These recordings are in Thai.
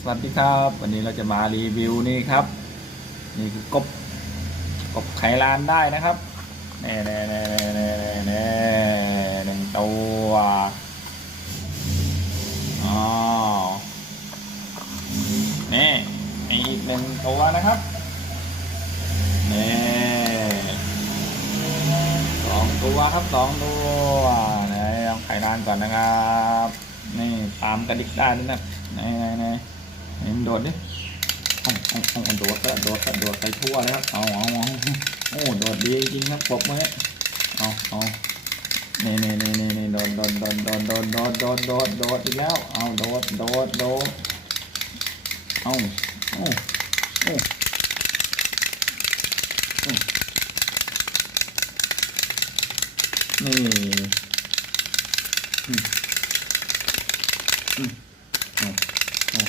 สวัสดีครับ วันนี้เราจะมารีวิวนี่ครับ นี่คือกบกบไขลานได้นะครับแน่แน่แน่แน่แน่แน่แน่หนึ่งตัวอ๋อนี่อีกหนึ่งตัวนะครับนี่สองตัวครับสองตัวไหนเอาไขลานก่อนนะครับนี่ตามกระดิกได้ด้วยนะไหนไหน ไหนไหนมันโดดดิเอาเอาเอาเอาโดดก็โดดก็โดดไปทั่วเลยครับเอาเอาเอาโอ้โดดดีจริงครับปบมือเอาเอานี่นี่นี่นี่นี่โดดโดดโดดโดดโดดโดดโดดโดดโดดอีกแล้ว เอาโดดโดดโดดเอาเอาเอาเอานี่อืมเอา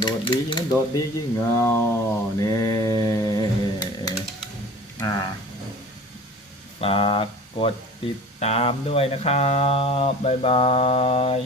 โดดดียิ่งนะโดดดีจริงเงาเนี่อ่าฝากกดติดตามด้วยนะครับ บ๊ายบาย